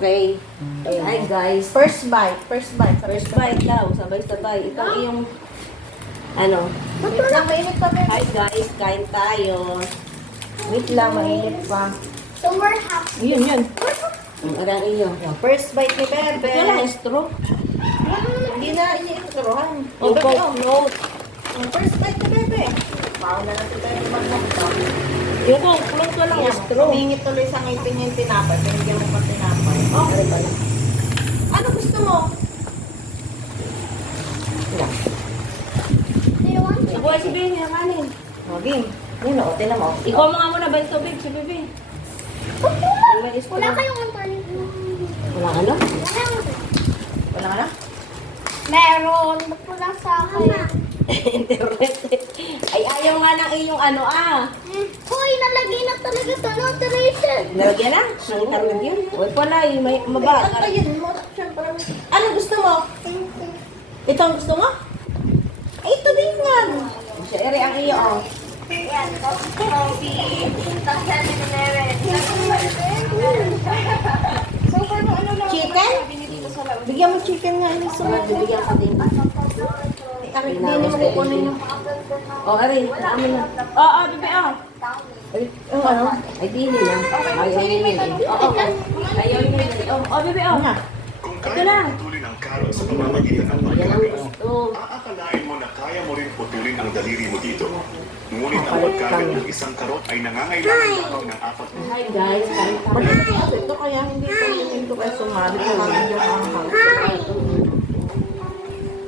Okay. Hi guys. First bite. First bite. First bite daw. Sabay-sabay. Ito yung ano. Wait lang, mainit pa ba? Hi guys. Kain tayo. Wait lang, mainit pa. So we're happy. Yun. Arang iyo. First bite ni Bebe. Ito lang straw. Hindi na ini-introhan. Oh, note. First bite ni Bebe. Paano na natin tayo mag-mukha. Yung kulong ko lang yung straw. Humingit tuloy sa ngipin yung tinapay. Pinigyan mo pa tinapay. Oh, ano pala? Ano gusto mo? Yan. Do you want to? Nakuha si Bebe yung kanin. Okay. Yun o, tinan mo. Ikaw mga muna ba yung tubig si Bebe? May straw. Wala kayong alternate. Wala ano? Wala kayong alternate. Wala ka na? Meron. Ba't wala sa akin? Internet. Ay, ayaw nga ng iyong ano Hoy, nalagay na talaga ito. No alteration. Nalagyan na? Nang internet yun? Huwag pala, may Ano mabaka. ba yun mo? Siyempre. Ano gusto mo? Ito ang gusto mo? Ay, ito din yan. Siya, ere ang iyo, oh. Yan. Coffee. Tapos 7-Eleven. So, paano ano lang? Chicken? Bigyan mo chicken nga. Ano gusto mo? Bibigyan ka din. Ay, hindi mo kukunin yung... Oh, are, naamin na. Oh, Bebe, oh. Ay, Yung ano? ay, dini na. Ayaw niya yun. Oo, ayaw niya yun. Oh, Bebe, oh. Ano? Kung Ito kaya na. mo putulin ang karot sa pamamagitan ng Yan ang pagkakabit, gusto. aakalain mo na kaya mo rin putulin ang daliri mo dito. Ngunit ang pagkabit ng isang karot ay nangangailangan lamang ng 4 na Hi, guys. Kain tayo. Bakit ito kaya hindi ko yung ito kaya sumali ko lang yung ang house.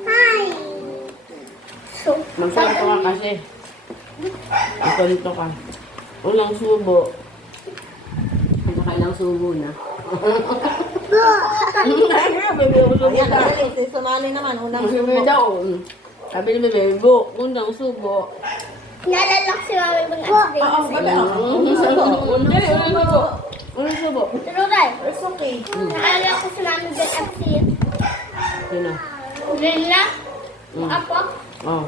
Hi. So, Magsalito ka kasi. Magsalito ka. Unang subo. Nakailang subo na. Bebe, ulo Ayan, ka. dali. Sumali naman. Unang Sabi subo. daw. Sabi ni Bebe, unang subo. nalalak si Mami bang accident. Oo, kasi. wala. Unang subo. Unang subo. Tururay. It's okay. Naalala ko si Mami bang accident. Yun na. Ganyan na. Ako. Oh.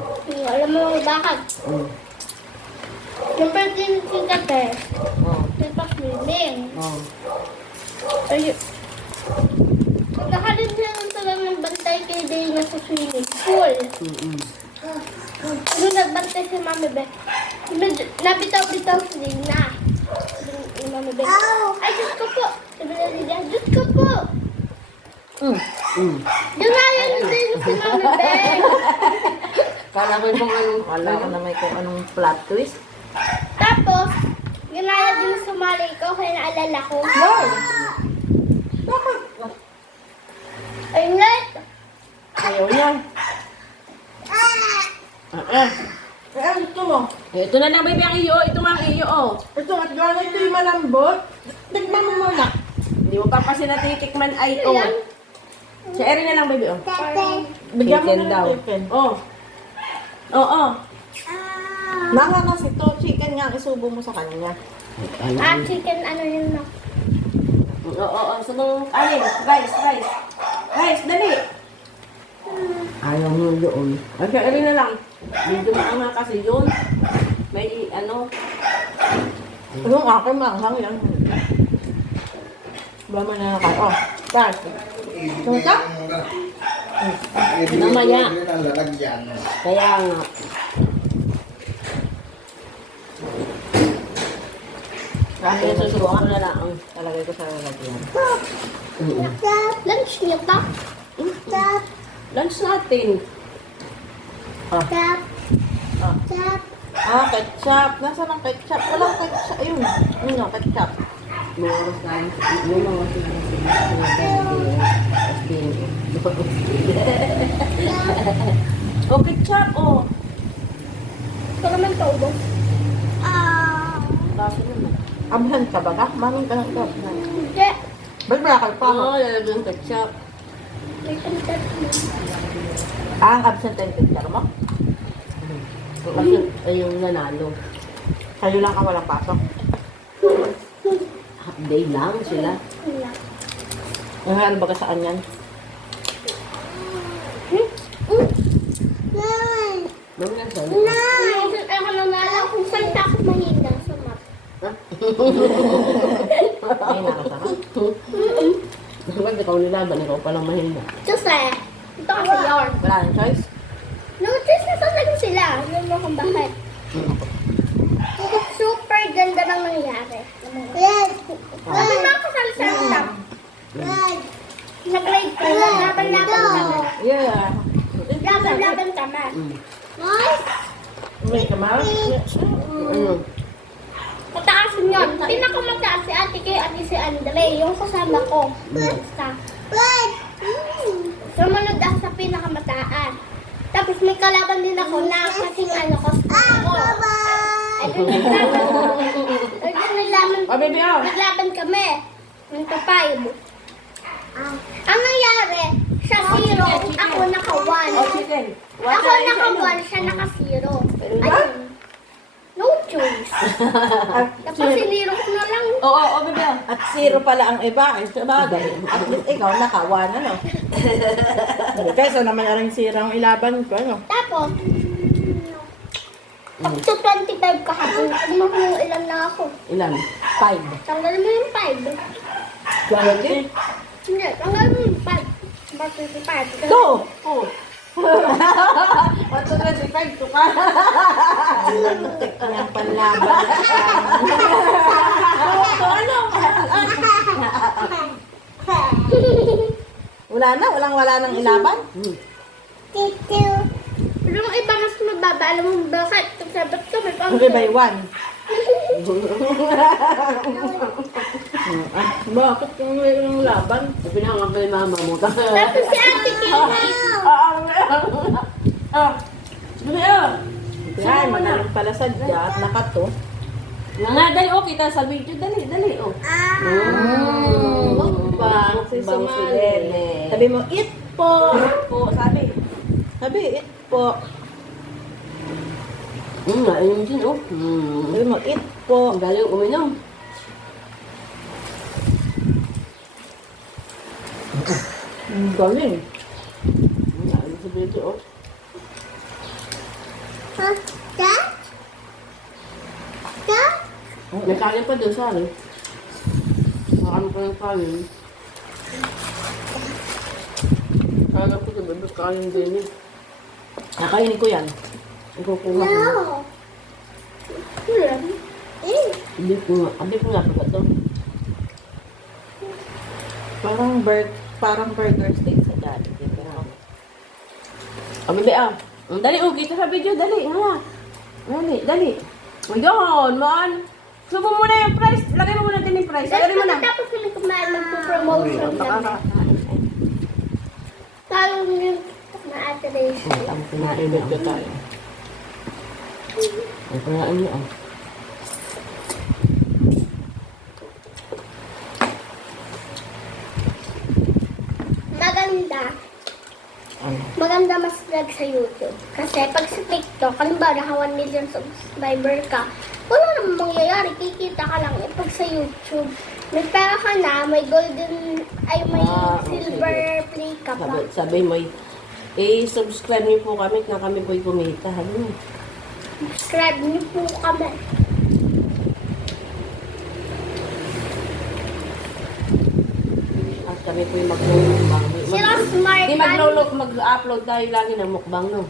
Alam mo bakit? Siyempre din si Kate. Oh. Tapos swimming. Oh. Ayun. Nakalit na lang talaga ng bantay kay Dana sa swimming pool. Doon nagbantay si Mami Bek. Nabitaw-bitaw si Dana. Yung Mami Bek. Ay, Diyos ko po. Sabi na Dana, Diyos ko po. Doon na yun din si Mami Bek. Kala ko yung anong Wala ko na may kung anong plot twist. Tapos, ginaya din sumali ko kaya naalala ko. Lord! Bakit? Ayun nga. Ayaw niya. Eh, ano gusto mo? Ito na lang, baby, ang iyo. Ito nga ang iyo, oh. Ito at gano'n ito yung malambot. Tignan mo muna. Hindi mo pa kasi natitikman ay, oh. Si Erin na lang, baby, oh. Bigyan mo Chicken na daw. ng chicken. Oh. Oh, oh. Nanganas ito, chicken nga ang isubo mo sa kanya. Chicken ano yun na. Oo. Sunong, alin, rice. Rice, dali. Ayaw mo yun. Ay, si Erin na lang. Medyo maanga kasi yun. May, ano. Yung akin manghang yan. Ba mo na nakain. Oh, guys. Ito ka? Namaya. Lalagyan. Kaya nga. Kasi susubukan ko na lang. Talagay ko sa lalagyan. Lunch niyo pa? Lunch natin. Ketchup. Nasaan ang ketchup? Walang ketchup. Ayun. Ayun o, ketchup. Mga saan. Yung mga oh, ketchup, oh. Ito naman paubo. Kaso naman. Absent ka ba ka? Maming ka ng ito. Hindi. Ba't malakal pa ako? Oo, lalagyan ketchup. May kantat. Ang absent ang picture mo? Kasi ay yung nanalo. Sa'yo lang ka walang pasok. Half day lang sila. Wala. Ano ba ka saan yan? Doon lang sa'yo. Ako nanala kung saan ako mahina sa map. Ay, nakasama. Bakit ikaw nilaban? Ikaw palang mahina. Kasi, ito kasi yun. Wala nang choice? No, choice na talaga sila. Alam mo kung bakit. Super ganda ng nangyari. Sabi na ako sa top. Nag-grade ko. Laban-laban kami. Yeah. Laban-laban kami. May kamar? Ano? Mataas yun. Pinakamataas si ate kay ate si Andre. Yung kasama ko. Basta. Sumunod ako sa pinakamataas. Tapos may kalaban din ako na kasing ano ko. Oh, baby, oh. Naglaban kami. Ng kapayb. Ang nangyari, siya 0, ako naka 1. Oh, chicken. Ako naka 1, siya naka 0. Ayun. No choice. Tapos siniro ko na lang. Oo, baby, oh. At 0 pala ang iba. Eh, sabagay. At least ikaw nakawan, ano? Kaysa naman na rin sirang ilaban ko, ano? Tapos, up to 25 kahapon. Ano mo kung ilan na ako? Ilan? 5. Tanggal mo yung 5. Quality? Hindi, tanggal mo yung 5. About 25. 2! Oh. 125 to ka. Lantik niyang panlaban. So, ano? Wala nang ilaban? Pero yung iba mas mababa, alam mo bakit? Sabat ko, may pang Okay, by 1. Bakit kung may laban? Sabi na nga kay mama mo. Tapos si Ate Kina. Sabi ah. Yan, manalang pala sadya at nakato. Nga, dali, oh, kita sa video. Dali, oh. Bang, si Lene. Sabi mo, eat po. Po, sabi. Sabi, eat po. Ayun din, oh. Sabi mo, eat po. Ang galing uminom. Ang galing. Ayun sa video, oh. May kanin pa doon, sorry. Marami pa ng kanin. Kala ko sa bebe, kanin din eh. Nakainin ko yan. Ikukuha ko. Hindi ko nga pa ito. Parang burger steak sa dali. Bebe, dali, oh, kita sa video, dali, nga. Dali. Ayun, man. Subo mo na yung price. Lagay mo muna din yung price. Lagay mo na. Tapos kami kumain magpo-promotion kami. Talo yung na Ate Rachel. Ang pinainit ko tayo. Ang pinain niya, ah. Maganda mas vlog sa YouTube. Kasi pag sa TikTok, halimbawa naka 1 million subscriber ka, wala namang mangyayari, kikita ka lang. Pag sa YouTube, may pera ka na, may golden, ay may silver play ka pa. Sabi mo, subscribe niyo po kami na kami po'y kumita. Ano? Subscribe niyo po kami. At kami po'y mag-mukbang. Sila smart. Di mag-upload tayo lagi ng mukbang, no?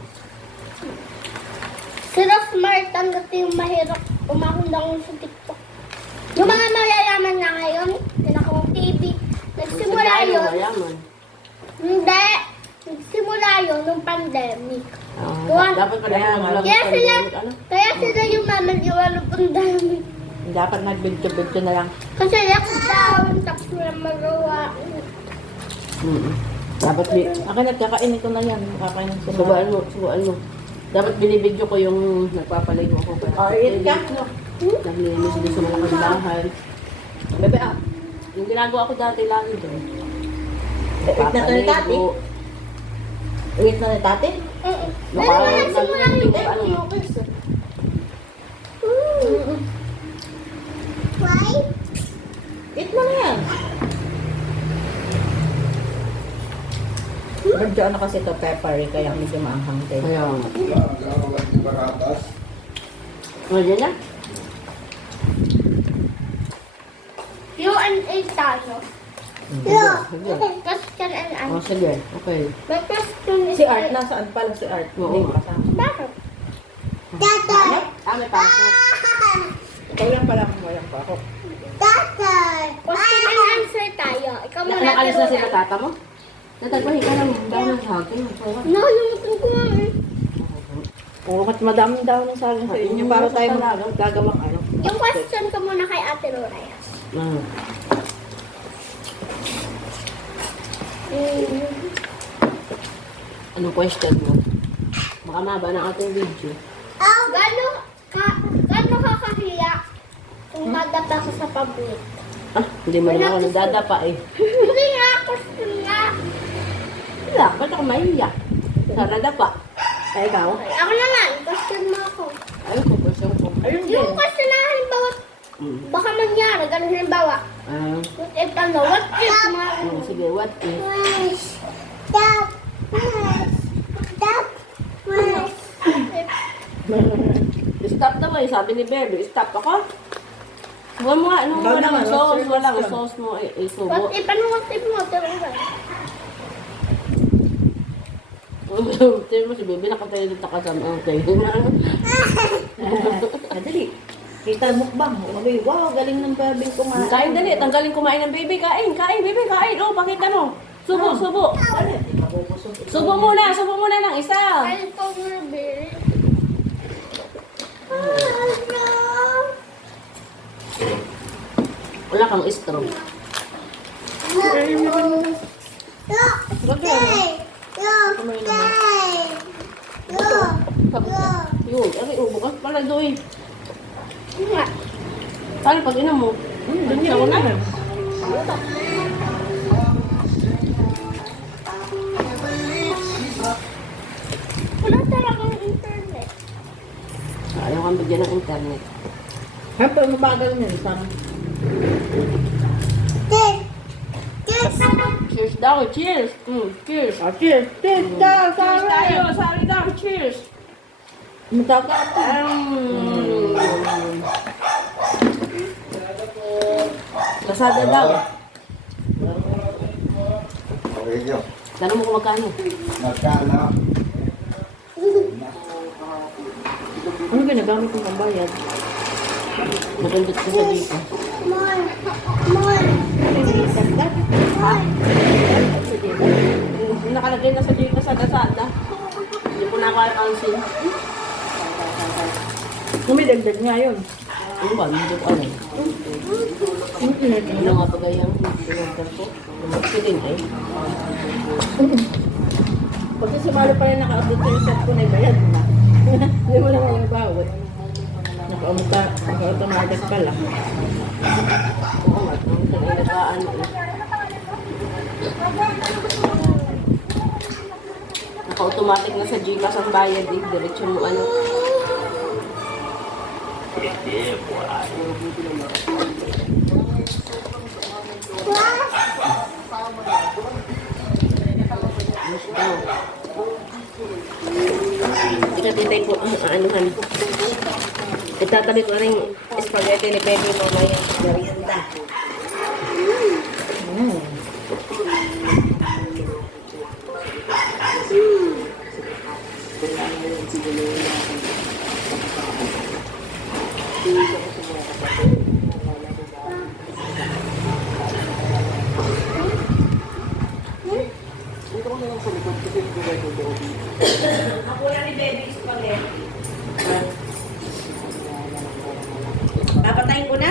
Sila smart ang yung mahirap umahundang sa TikTok. Yung mga mayayaman na ngayon, tinakawang TV, nagsimula yun. Mayaman. Hindi. Nagsimula yun nung pandemic. Dapat pa na mag-vlog. Kaya sila yung mamaliwan ng pandemic. Dapat nag-video na lang. Kasi lockdown, tapos wala magawa. Dapat Akin nagkakainin ko na yan. Makakainin ko na. subuan mo. Dapat binibidyo ko yung nagpapaligo ako. Eat ka. Naglinis din sa malaking bahay. Bebe, Yung ginagawa ko dati lagi doon. Eat na to ni Tati. Eat na ni Tati? Pero nagsimula yung Why? Eat mo na yan. Medyo ano kasi ito, peppery, kaya medyo maanghang din. Kaya nga. Diyan na? Q&A tayo. Sige. Question and Oh, answer. sige. Okay. My question is... Si Art, nasaan pala si Art? Oo. Hindi mo kasama. Bakit? May pasok. Ikaw lang pala kung walang pa ako. Question and answer tayo. Ikaw muna. Nakalis na si Tirura. tata mo? Tatagpahin ka lang. Dahil ng hagin. No, yung ko eh. Oo, kat madaming daw ng saging sa inyo para tayo gagawang ano. Yung question ko muna kay Ate Roray. Ah. Anong question mo? Baka mahaba ng ating video. Gano'n kakahiya kung madapa ka sa public? Ah, hindi mo naman ako nagdadapa eh. Hindi nga, question nga. Wala, ba't ako mahiya? Sana dapa. Ay, ikaw? Ako naman, question mo ako. Ayun ko, question ko. Ayun din. Yung question na halimbawa, baka mangyari, gano'n halimbawa. Ah, What if ano, what if mga... sige, what if? Stop daw eh, sabi ni Bebe. Stop ako. Huwag mo nga, anong Ikaw walang naman, what's sauce, your walang question? sauce mo, isubo. What if, ano what if mo, Ate Roray? Tignan mo si Bebe, nakatayo dito kasama. Okay. Madali. Kita mukbang. Sabi, wow, galing ng babing kumain. Kain dali, tanggalin kumain ng Bebe. Kain, Bebe, kain. Oh, pakita mo. Subo, subo. Subo muna ng isa. Ay, ito mo, Bebe. Wala kang straw. Sabi ko, yun, ay, bukas pala doon. Yun nga. Paano pag inom mo? Sa una? Wala talagang internet. Ayaw kang bigyan ng internet. Siyempre, mabagal niya. Isang Cheers daw, cheers. Cheers. cheers. Cheers daw, Cheers sorry. tayo, sorry daw, cheers. Mataka. Kasada daw. Okay nyo. Tanong mo kung magkano. Magkano? Ano ginagamit mo ng bayad? Matundot ko sa dito. Nakalagay na sa dito sa Lazada. Hindi ko na nakalpansin. Kumidagdag nga yun. Ano ba? Hindi ko alam. Ano nga ba gayang pinagdar ko? Pinagsilin eh. Pag sumalo pa rin naka-update sa set ko na bayad na. Hindi mo naman mabawat. Naka-automatic pala. Oo nga, ang pinagagaan eh. Naka-automatic na sa Gcash ang bayad eh. Diretso mo ano. Mas daw. Itatitay po ang anuhan. Itatabi ko rin spaghetti ni Pepe mamaya sa merienda. Ako na ni Baby spaghetti. Papatayin ko na.